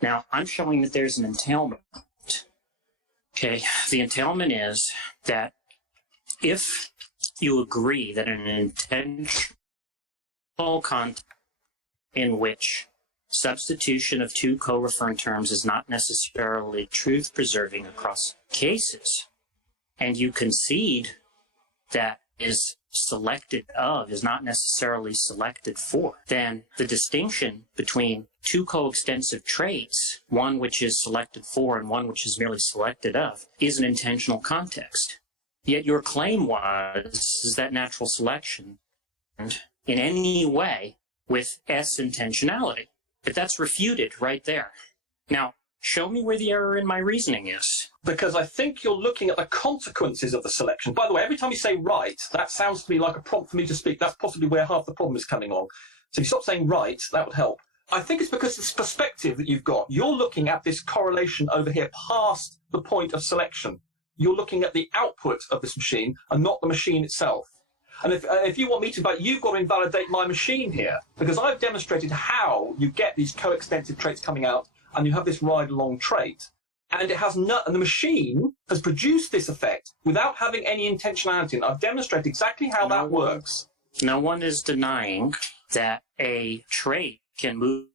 Now, I'm showing that there's an entailment. Okay, the entailment is that if you agree that an intentional context in which substitution of two co-referring terms is not necessarily truth-preserving across cases, and you concede that is selected of is not necessarily selected for, then the distinction between two coextensive traits, one which is selected for and one which is merely selected of, is an intentional context. Yet your claim was that natural selection in any way with S intentionality. But that's refuted right there. Now, show me where the error in my reasoning is. Because I think you're looking at the consequences of the selection. By the way, every time you say right, that sounds to me like a prompt for me to speak. That's possibly where half the problem is coming along. So if you stop saying right, that would help. I think it's because this perspective that you've got. You're looking at this correlation over here past the point of selection. You're looking at the output of this machine and not the machine itself. And if you want me to, but you've got to invalidate my machine here, because I've demonstrated how you get these coextensive traits coming out, and you have this ride-along trait, and it has no, and the machine has produced this effect without having any intentionality. And I've demonstrated exactly how that works. No one is denying that a trait can move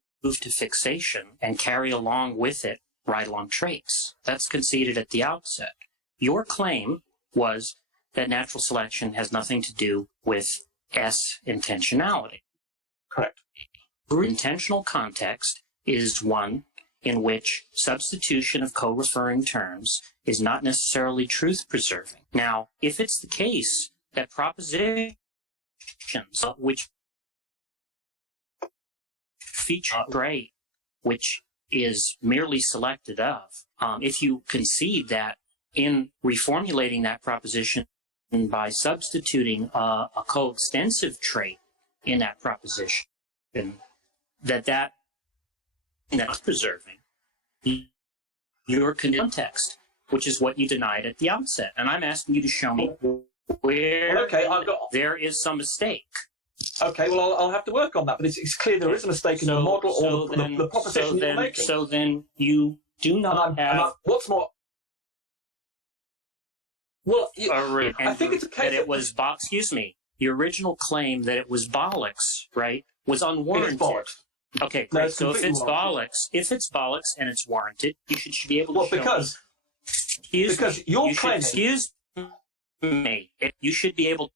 to fixation and carry along with it ride-along traits. That's conceded at the outset. Your claim was that natural selection has nothing to do with S intentionality. Correct. Intentional context is one in which substitution of co-referring terms is not necessarily truth-preserving. Now, if it's the case that propositions which feature a trait which is merely selected of, if you concede that in reformulating that proposition by substituting a coextensive trait in that proposition, that's preserving your context, which is what you denied at the outset. And I'm asking you to show me where there is some mistake. Okay, well, I'll have to work on that, but it's clear there is a mistake in the model or the proposition you're making. So then you do not have... What's more... Well, I think it's a case that it was, excuse me, the original claim that it was bollocks, right, was unwarranted. It's bollocks. Okay, great. So if it's bollocks and it's warranted, you should be able to show me. Because you're claiming... Excuse me. You should be able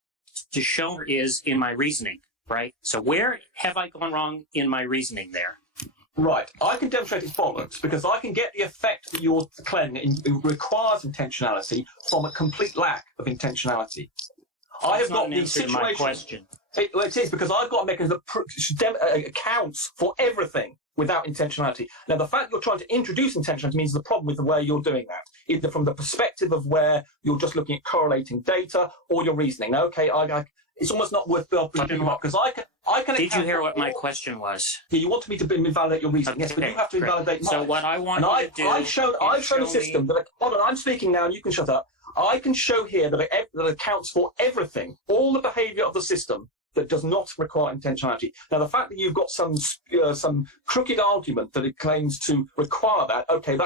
to show is in my reasoning, right? So where have I gone wrong in my reasoning there? Right. I can demonstrate it's bollocks because I can get the effect that you're claiming requires intentionality from a complete lack of intentionality. I have got these situations. It is because I've got a mechanism that accounts for everything without intentionality. Now, the fact you're trying to introduce intentionality means the problem with the way you're doing that, either from the perspective of where you're just looking at correlating data or your reasoning. Now, okay, it's almost not worth bringing up because I can. Did you hear what my question was? Yeah, you wanted me to invalidate your reasoning. Yes, but you have to invalidate mine. So what I want you to do I've shown a system that. Hold on, I'm speaking now, and you can shut up. I can show here that it accounts for everything, all the behaviour of the system that does not require intentionality. Now, the fact that you've got some crooked argument that it claims to require that, okay,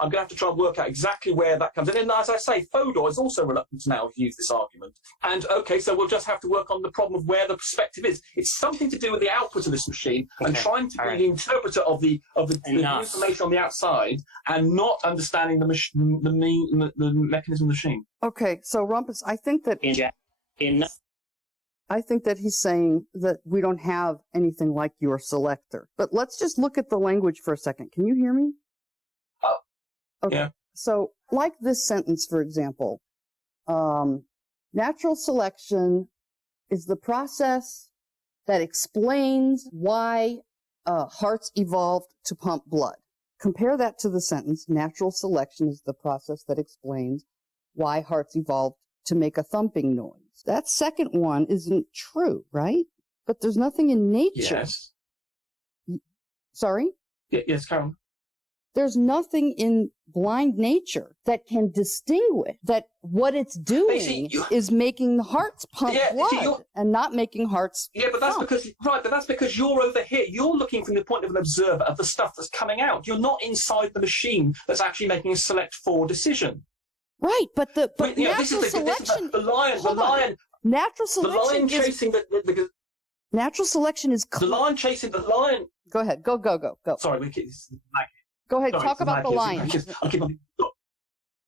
I'm going to have to try and work out exactly where that comes in. And as I say, Fodor is also reluctant now to use this argument. And, okay, so we'll just have to work on the problem of where the perspective is. It's something to do with the output of this machine and trying to be the interpreter of the information on the outside and not understanding the mechanism of the machine. Okay, so Rumpus, I think that... I think that he's saying that we don't have anything like your selector. But let's just look at the language for a second. Can you hear me? Oh, okay. Yeah. So, like this sentence, for example, natural selection is the process that explains why hearts evolved to pump blood. Compare that to the sentence, natural selection is the process that explains why hearts evolved to make a thumping noise. That second one isn't true, right? But there's nothing in nature. Yes. Sorry? Yes, Karen. There's nothing in blind nature that can distinguish that what it's doing is making the hearts pump blood and not making hearts but that's because you're over here. You're looking from the point of an observer of the stuff that's coming out. You're not inside the machine that's actually making a select for decision. Right, but natural selection. The lion. Natural selection. The lion chasing the natural selection is. The lion chasing the lion. Go ahead. Go. Sorry, go ahead. Talk about the lion.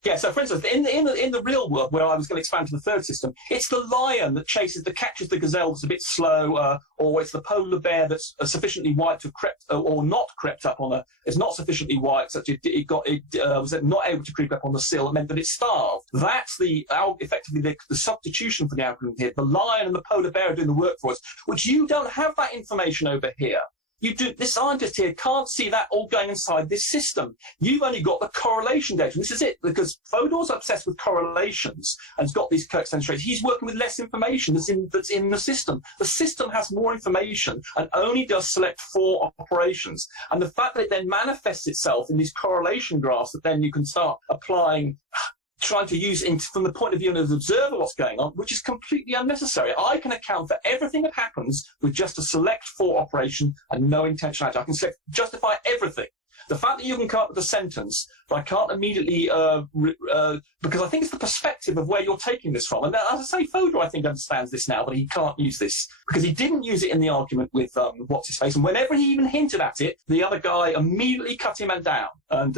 Yeah, so for instance, in the real world, where I was going to expand to the third system, it's the lion that catches the gazelle that's a bit slow, or it's the polar bear that's sufficiently white to have crept or not crept up on it's not sufficiently white, such it was not able to creep up on the sill. It meant that it starved. That's effectively the substitution for the algorithm here. The lion and the polar bear are doing the work for us, which you don't have that information over here. This scientist here can't see that all going inside this system. You've only got the correlation data. And this is it, because Fodor's obsessed with correlations and has got these Kirk-Sense traits. He's working with less information that's in the system. The system has more information and only does select for operations. And the fact that it then manifests itself in these correlation graphs that then you can start applying, trying to use from the point of view of the observer what's going on, which is completely unnecessary. I can account for everything that happens with just a select for operation and no intentionality. I can justify everything. The fact that you can come up with a sentence, but I can't immediately, because I think it's the perspective of where you're taking this from. And as I say, Fodor, I think, understands this now, but he can't use this because he didn't use it in the argument with what's-his-face. And whenever he even hinted at it, the other guy immediately cut him down. And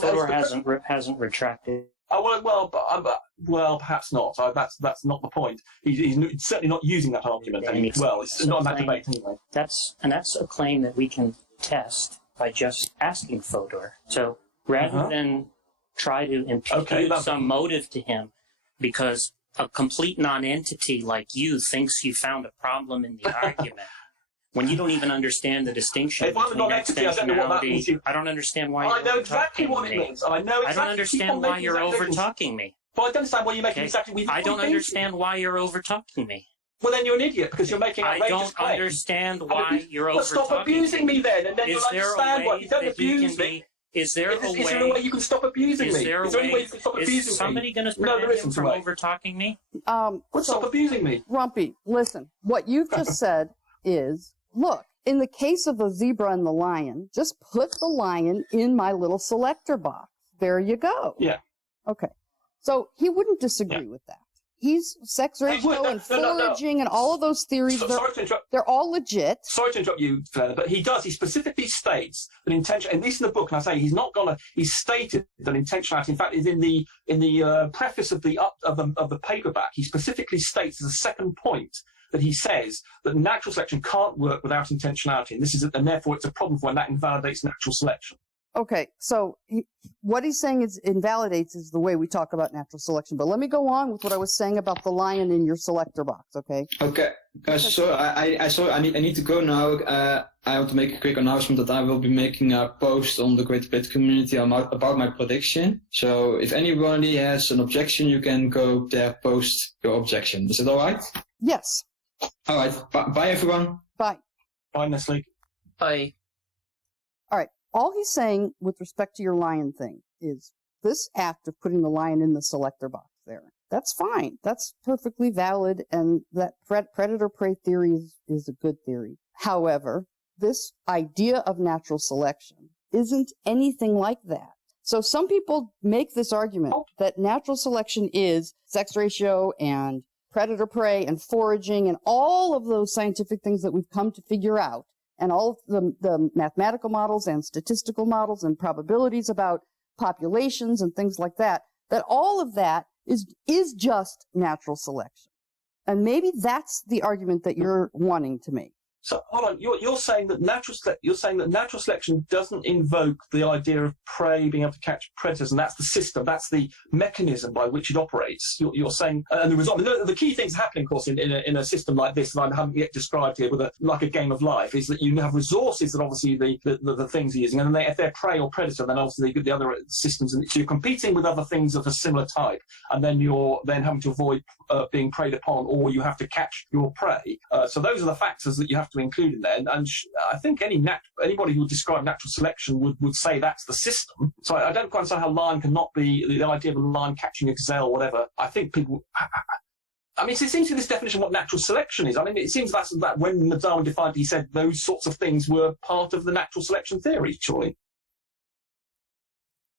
Fodor hasn't retracted. Well, perhaps not. That's not the point. He's certainly not using that argument. It's not in that debate anyway. That's a claim that we can test by just asking Fodor. So rather than try to impute some motive to him, because a complete non-entity like you thinks you found a problem in the argument. When you don't even understand the distinction between intentionality, I don't understand why you're I know exactly what it means. I don't understand why you're over-talking me. But I don't understand why you're making exactly... I don't understand why you're over-talking me. Well, then you're an idiot, because you're making outrageous claims. I don't understand why you're over-talking me. Stop abusing me then, and then you'll understand why. You don't abuse me. Is there a way you can stop abusing me? Is there any way you can stop abusing me? Is somebody going to prevent him from over-talking me? Stop abusing me. Rumpy, listen. What you've just said is... Look, in the case of the zebra and the lion, just put the lion in my little selector box. There you go. Yeah. Okay. So he wouldn't disagree with that. He's sex ratio and foraging and all of those theories. Sorry to interrupt. They're all legit. Sorry to interrupt you, Fernanda, but he specifically states that intention, at least in the book, and I say he's stated that intentionality, in fact, is in the preface of the paperback, he specifically states as a second point that he says that natural selection can't work without intentionality, and therefore it's a problem for, and that invalidates natural selection. Okay, so what he's saying invalidates is the way we talk about natural selection. But let me go on with what I was saying about the lion in your selector box. Okay. Okay. So I need to go now. I want to make a quick announcement that I will be making a post on the Great Bit community about my prediction. So if anybody has an objection, you can go there, post your objection. Is it all right? Yes. All right. Bye, everyone. Bye. Bye, Nestle. Bye. All right. All he's saying with respect to your lion thing is this act of putting the lion in the selector box there. That's fine. That's perfectly valid. And that predator-prey theory is a good theory. However, this idea of natural selection isn't anything like that. So some people make this argument that natural selection is sex ratio and predator-prey and foraging and all of those scientific things that we've come to figure out, and all of the mathematical models and statistical models and probabilities about populations and things like that, that all of that is just natural selection. And maybe that's the argument that you're wanting to make. So hold on, you're saying that natural selection doesn't invoke the idea of prey being able to catch predators, and that's the system, that's the mechanism by which it operates. You're saying, and the result. The key things happening, of course, in a system like this that I haven't yet described here, with like a game of life, is that you have resources that obviously the things are using, and then if they're prey or predator, then obviously the other systems, and so you're competing with other things of a similar type, and then you're then having to avoid being preyed upon, or you have to catch your prey. So those are the factors that you have have to include in there. And I think anybody who would describe natural selection would say that's the system. So I don't quite understand how lion cannot be the idea of a lion catching a gazelle or whatever. I think people. I mean, it seems to this definition what natural selection is. I mean, it seems that when Darwin defined it, he said those sorts of things were part of the natural selection theory, surely.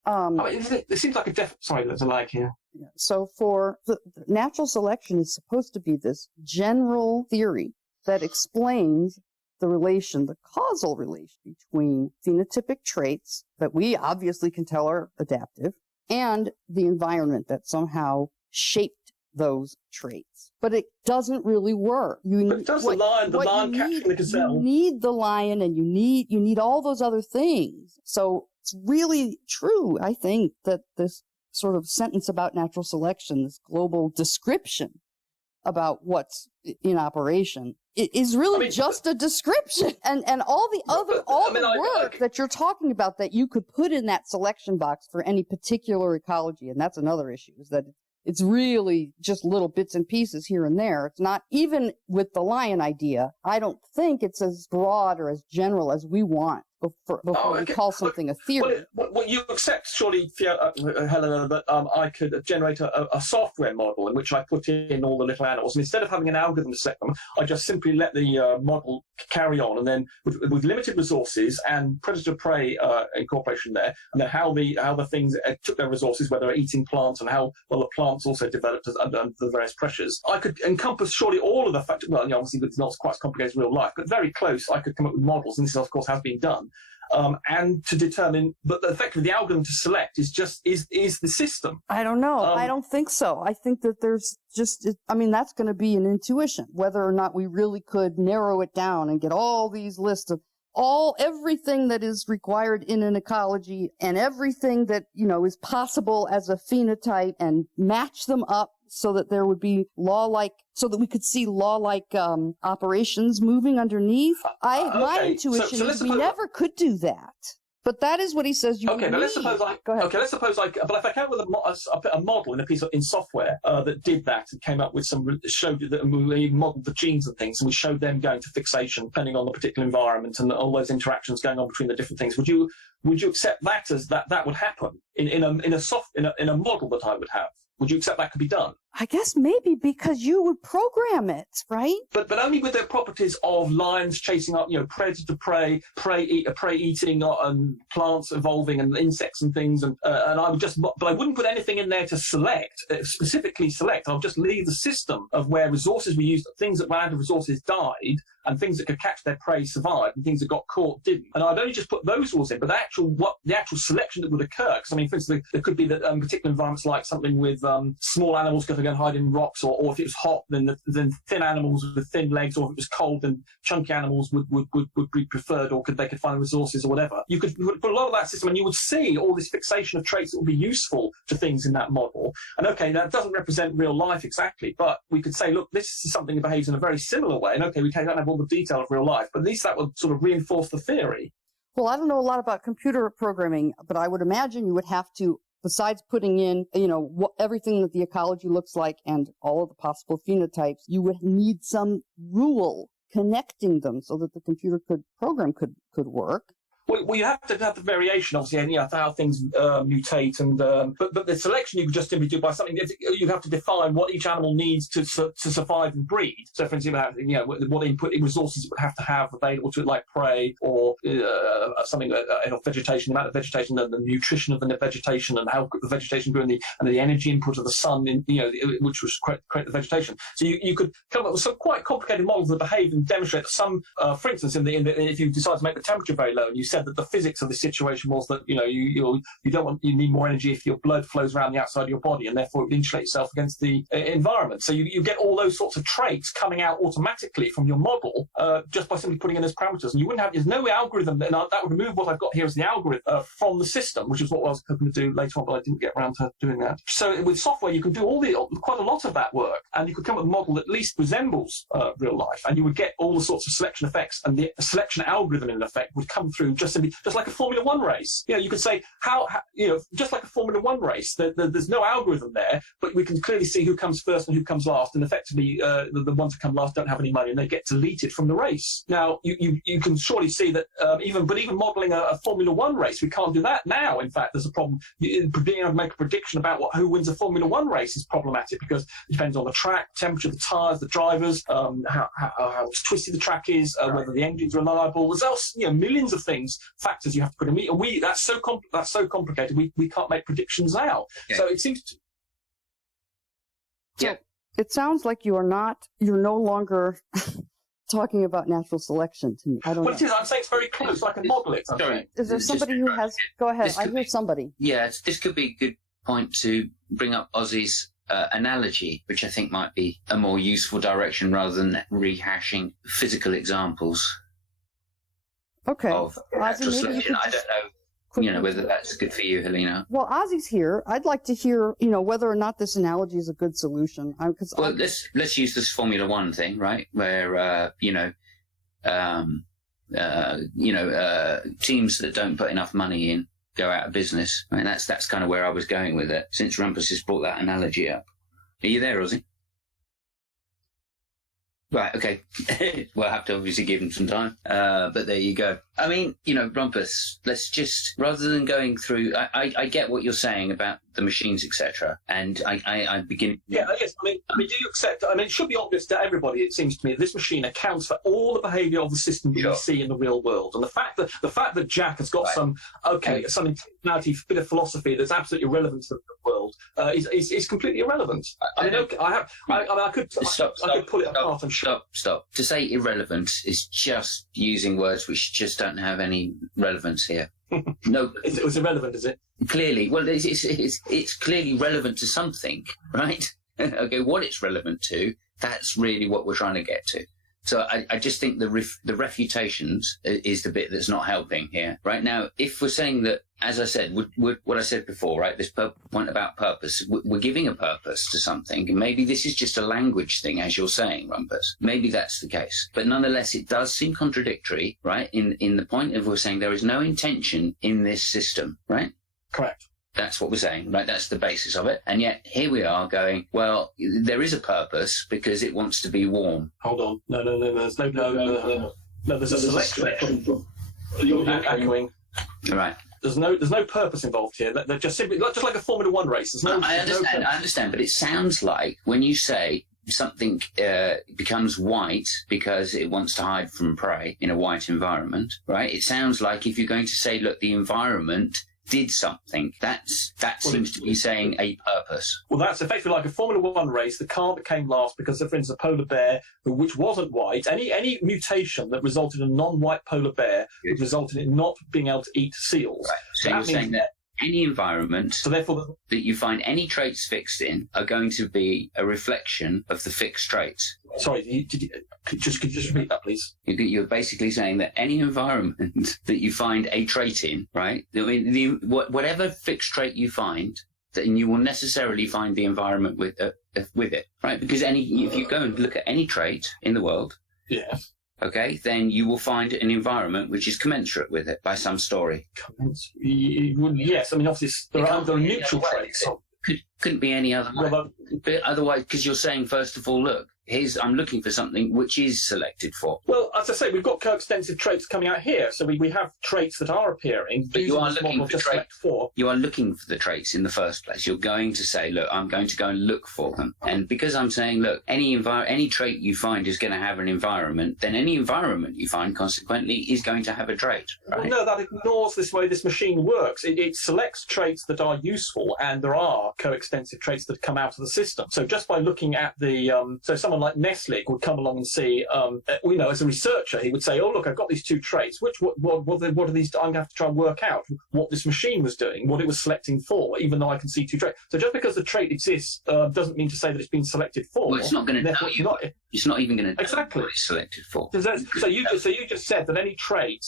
I mean, it seems like sorry, there's a lag here. So for the natural selection is supposed to be this general theory that explains the causal relation between phenotypic traits that we obviously can tell are adaptive and the environment that somehow shaped those traits. But it doesn't really work. But it does the lion catching the gazelle. You need the lion and you need all those other things. So it's really true, I think, that this sort of sentence about natural selection, this global description about what's in operation, it is really just a description. And all the work that you're talking about that you could put in that selection box for any particular ecology, and that's another issue, is that it's really just little bits and pieces here and there. It's not, even with the lion idea, I don't think it's as broad or as general as we want before we call something a theory. Well, you accept, surely, Helena, that I could generate a software model in which I put in all the little animals. And instead of having an algorithm to select them, I just simply let the model carry on. And then with limited resources and predator-prey incorporation there, and then how the things took their resources, whether they're eating plants, and how well the plants also developed under the various pressures, I could encompass surely all of the factors. Well, obviously it's not quite as complicated as real life, but very close. I could come up with models, and this, of course, has been done. And to determine, but effectively the algorithm to select is the system. I don't know. I don't think so. I think that there's that's going to be an intuition, whether or not we really could narrow it down and get all these lists of everything that is required in an ecology and everything that, is possible as a phenotype and match them up so that there would be so that we could see law-like operations moving underneath. My intuition is we never could do that. But that is what he says you need. Let's suppose Go ahead. but if I came up with a model in software that did that and came up with showed that we modeled the genes and things, and we showed them going to fixation depending on the particular environment and all those interactions going on between the different things, would you accept that as that would happen in a model that I would have? Would you accept that could be done? I guess maybe because you would program it, right? But only with the properties of lions chasing up, predator prey eating, and plants evolving, and insects and things, and I would but I wouldn't put anything in there to specifically select. I'll just leave the system of where resources were used, things that ran out of resources died, and things that could catch their prey survived, and things that got caught didn't. And I'd only just put those rules in, but the actual selection that would occur, because for instance, there could be that particular environments like something with small animals going to go and hide in rocks, or if it was hot, then thin animals with thin legs, or if it was cold, then chunky animals would be preferred, or they could find resources or whatever. You could put a lot of that system, and you would see all this fixation of traits that would be useful to things in that model. And that doesn't represent real life exactly, but we could say, look, this is something that behaves in a very similar way, and we don't have all the detail of real life, but at least that would sort of reinforce the theory. Well, I don't know a lot about computer programming, but I would imagine you would have to, besides putting in, everything that the ecology looks like and all of the possible phenotypes, you would need some rule connecting them so that the computer program could work. Well, you have to have the variation, obviously, and how things mutate, and but the selection you could just simply do by something. You have to define what each animal needs to survive and breed. So, for instance, what input resources it would have to have available to it, like prey or something, vegetation, the amount of vegetation, and the nutrition of the vegetation, and how the vegetation grew, and the energy input of the sun, which was create the vegetation. So you could come up with some quite complicated models that behave and demonstrate some. For instance, if you decide to make the temperature very low, and you said that the physics of the situation was that you need more energy if your blood flows around the outside of your body, and therefore it would insulate itself against the environment. So you get all those sorts of traits coming out automatically from your model just by simply putting in those parameters. And there's no algorithm, and that would remove what I've got here as the algorithm from the system, which is what I was hoping to do later on, but I didn't get around to doing that. So with software, you can do quite a lot of that work, and you could come up with a model that at least resembles real life, and you would get all the sorts of selection effects, and the selection algorithm in effect would come through just just simply, just like a Formula One race. You could say just like a Formula One race, there's no algorithm there, but we can clearly see who comes first and who comes last, and effectively the ones who come last don't have any money and they get deleted from the race. Now you can surely see that even modelling a Formula One race, we can't do that now. In fact, there's a problem. Being able to make a prediction about who wins a Formula One race is problematic because it depends on the track, temperature, the tyres, the drivers, how twisty the track is, whether the engine's reliable. There's also millions of factors you have to put in. That's so complicated. We can't make predictions now. Okay. So it seems to. Yeah. It sounds like you're no longer talking about natural selection to me. I don't know. It is. I'm saying it's very close. I can model it. Sorry. Is there somebody who has? Go ahead. I hear somebody. Yeah, this could be a good point to bring up Ozzy's analogy, which I think might be a more useful direction rather than rehashing physical examples. Okay. Of natural selection. I don't know, whether that's good for you, Helena. Well, Ozzy's here. I'd like to hear, whether or not this analogy is a good solution. Let's use this Formula One thing, right? Where teams that don't put enough money in go out of business. I mean, that's kind of where I was going with it. Since Rumpus has brought that analogy up, are you there, Ozzy? Right, okay. We'll have to obviously give him some time. But there you go. I mean, Rumpus, let's just, rather than going through, I get what you're saying about the machines, etc. And I begin... Yeah, yes. I mean, do you accept, it should be obvious to everybody, it seems to me, that this machine accounts for all the behaviour of the system that we see in the real world. And the fact that Jack has got some intentionality, bit of philosophy that's absolutely irrelevant to the world is completely irrelevant. I could pull it apart and Stop. To say irrelevant is just using words which just don't have any relevance here. No, it was irrelevant, is it? Clearly, well, it's clearly relevant to something, right? Okay, what it's relevant to, that's really what we're trying to get to. So I just think the refutations is the bit that's not helping here. Right now, if we're saying that, as I said, what I said before, right, this point about purpose, we're giving a purpose to something, and maybe this is just a language thing, as you're saying, Rumpus. Maybe that's the case. But nonetheless, it does seem contradictory, right, in the point of we're saying there is no intention in this system, right? Correct. That's what we're saying, right? That's the basis of it. And yet, here we are going, well, there is a purpose because it wants to be warm. Hold on. No, there's no, there's a selection. You're echoing. All right. There's no purpose involved here. They're just simply, just like a Formula One race. I understand, but it sounds like when you say something becomes white because it wants to hide from prey in a white environment, right? It sounds like if you're going to say, look, the environment did something, that seems to be saying a purpose. Well, that's effectively like a Formula One race. The car that came last because, for instance, a polar bear which wasn't white, any mutation that resulted in a non-white polar bear would result in it not being able to eat seals. Right. So you're saying that any environment that you find any traits fixed in are going to be a reflection of the fixed traits. Sorry, could you just repeat that, please? You're basically saying that any environment that you find a trait in, right? I mean, whatever fixed trait you find, then you will necessarily find the environment with it, right? Because if you go and look at any trait in the world, yeah. Okay, then you will find an environment which is commensurate with it by some story. Yes, I mean, obviously, there are neutral traits. Couldn't be any other way. But otherwise, because you're saying, first of all, look, I'm looking for something which is selected for. Well, as I say, we've got coextensive traits coming out here, so we have traits that are appearing. But you are looking for traits. You are looking for the traits in the first place. You're going to say, look, I'm going to go and look for them. And because I'm saying, look, any trait you find is going to have an environment, then any environment you find, consequently, is going to have a trait. Right? Well, no, that ignores this way this machine works. It selects traits that are useful, and there are coextensive traits that come out of the system. So just by looking at so someone like Nestle would come along and see, as a researcher, he would say, oh, look, I've got these two traits. What are these? I'm going to have to try and work out what this machine was doing, what it was selecting for, even though I can see two traits. So just because the trait exists doesn't mean to say that it's been selected for. Well, it's not going to tell you. It's not even going to tell you what it's selected for. So you just said that any trait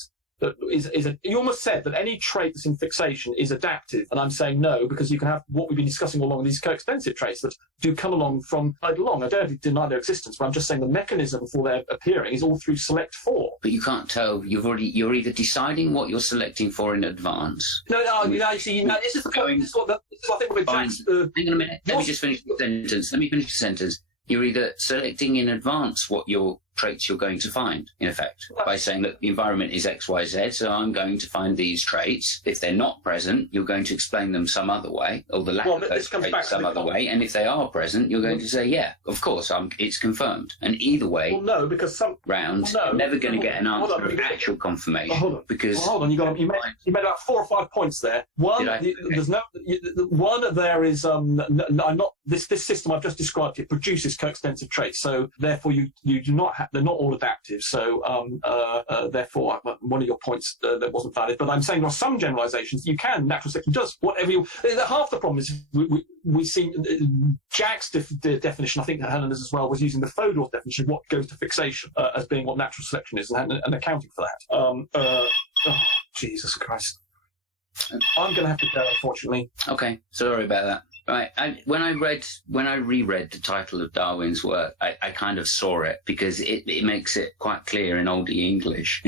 you almost said that any trait that's in fixation is adaptive, and I'm saying no, because you can have what we've been discussing all along, these coextensive traits that do come along from right along. I don't deny their existence, but I'm just saying the mechanism for their appearing is all through select for. But you can't tell. You're either deciding what you're selecting for in advance. No, see, this is the point. This is what I think we're Fine. just. Hang on a minute. Let me just finish the sentence. Let me finish the sentence. You're either selecting in advance what your traits you're going to find, in effect, by saying, look, the environment is X, Y, Z, so I'm going to find these traits. If they're not present, you're going to explain them some other way, or the lack of those traits some other way. And if they are present, you're going to say, yeah, of course, it's confirmed. And either way, no, because round, you're never going to get an answer of actual confirmation. Because hold on, you made about 4 or 5 points there. One, there's no one. There is I'm not this system I've just described. It produces coextensive traits, so therefore you do not have. They're not all adaptive, so therefore one of your points that wasn't valid. But I'm saying there are some generalizations you can. Natural selection does whatever you. Half the problem is we see Jack's definition. I think Helena's as well was using the Fodor definition of what goes to fixation as being what natural selection is, and accounting for that. Oh, Jesus Christ! I'm going to have to go, unfortunately. Okay, sorry about that. Right. When I reread the title of Darwin's work, I kind of saw it because it makes it quite clear in old English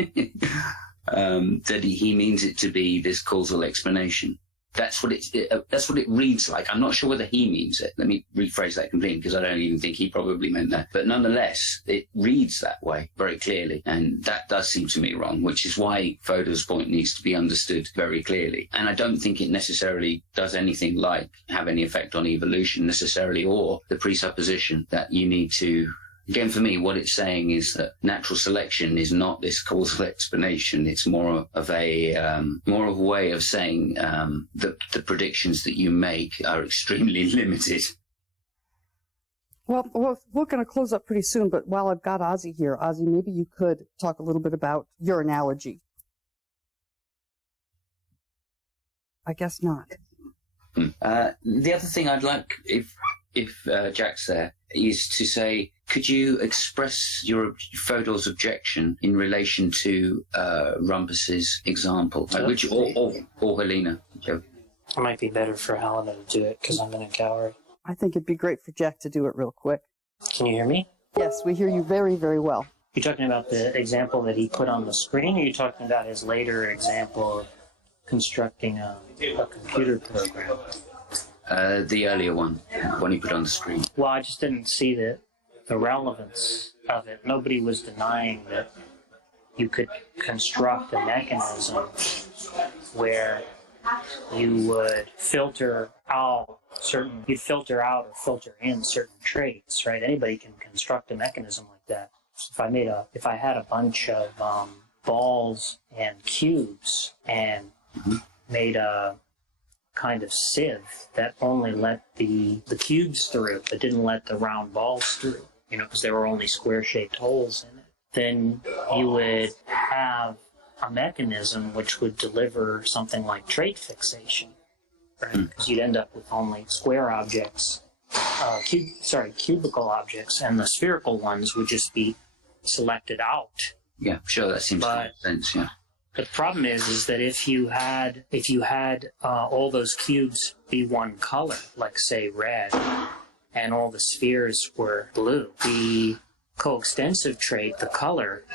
that he means it to be this causal explanation. That's what it reads like. I'm not sure whether he means it. Let me rephrase that completely, because I don't even think he probably meant that. But nonetheless, it reads that way very clearly. And that does seem to me wrong, which is why Fodor's point needs to be understood very clearly. And I don't think it necessarily does anything like have any effect on evolution necessarily, or the presupposition that you need to. Again, for me, what it's saying is that natural selection is not this causal explanation. It's more of a way of saying that the predictions that you make are extremely limited. Well, we're going to close up pretty soon, but while I've got Ozzy here, Ozzy, maybe you could talk a little bit about your analogy. I guess not. The other thing I'd like, if Jack's there, is to say, could you express your Fodor's objection in relation to Rumpus's example, which or Helena? It might be better for Helena to do it because I'm in a gallery. I think it'd be great for Jack to do it real quick. Can you hear me? Yes, we hear you very, very well. You're talking about the example that he put on the screen, or you're talking about his later example of constructing a computer program? The earlier one he put on the screen. Well, I just didn't see the relevance of it. Nobody was denying that you could construct a mechanism where you would filter out or filter in certain traits, right? Anybody can construct a mechanism like that. So if I had a bunch of balls and cubes and made a kind of sieve that only let the cubes through, but didn't let the round balls through, because there were only square-shaped holes in it, then you would have a mechanism which would deliver something like trait fixation, right? Because you'd end up with only square objects, cubical objects, and the spherical ones would just be selected out. Yeah, sure, that seems to make sense, yeah. The problem is that if you had all those cubes be one color, like say red, and all the spheres were blue, the coextensive trait, the color,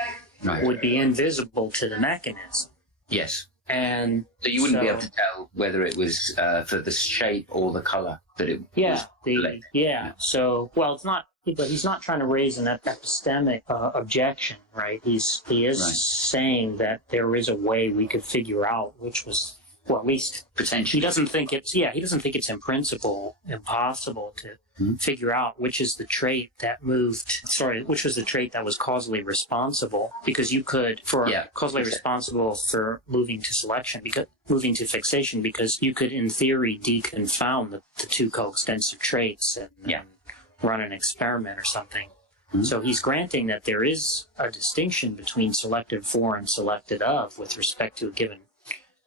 would be invisible to the mechanism. Yes. And so you wouldn't be able to tell whether it was for the shape or the color that it was. So, well, it's not. But he's not trying to raise an epistemic objection, right? He is saying that there is a way we could figure out which was, well, at least potentially. He doesn't think it's in principle impossible to figure out which is the trait that which was the trait that was causally responsible, because you could causally responsible for moving to fixation, because you could in theory deconfound the two coextensive traits and run an experiment or something. So he's granting that there is a distinction between selected for and selected of with respect to a given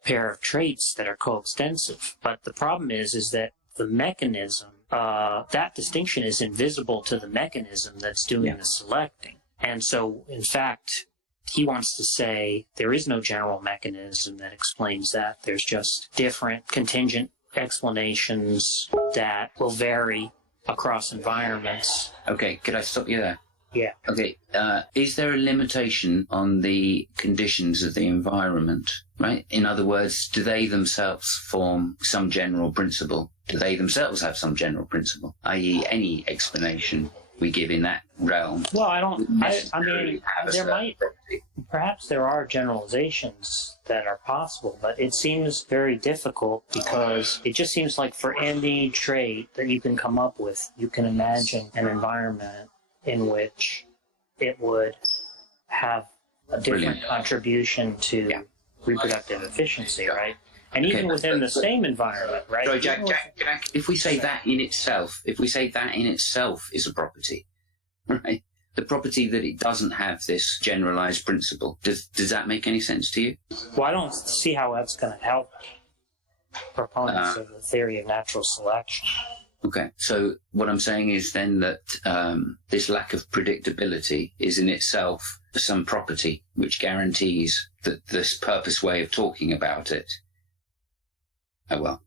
pair of traits that are coextensive. But the problem is that the mechanism, that distinction is invisible to the mechanism that's doing the selecting. And so, in fact, he wants to say there is no general mechanism that explains that. There's just different contingent explanations that will vary across environments. Okay, could I stop you there? Yeah. Okay, is there a limitation on the conditions of the environment, right? In other words, do they themselves form some general principle? Do they themselves have some general principle, i.e. any explanation we give in that realm? Well, I mean, have a there certain might, property? perhaps there are generalizations that are possible, but it seems very difficult because it just seems like for any trait that you can come up with, you can imagine an environment in which it would have a different Brilliant. contribution to reproductive efficiency, right? And even within the same environment, right? Sorry, Jack, if we say that in itself is a property, right? The property that it doesn't have this generalized principle, does that make any sense to you? Well, I don't see how that's going to help proponents of the theory of natural selection. Okay, so what I'm saying is then that this lack of predictability is in itself some property which guarantees that this purpose way of talking about it. Oh, well.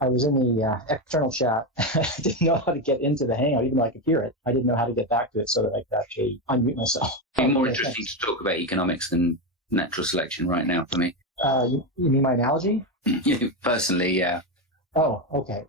I was in the external chat. I didn't know how to get into the Hangout, even though I could hear it. I didn't know how to get back to it so that I could actually unmute myself. It'd be more Okay, interesting thanks. to talk about economics than natural selection right now for me. You mean my analogy? Personally, yeah. Oh, okay.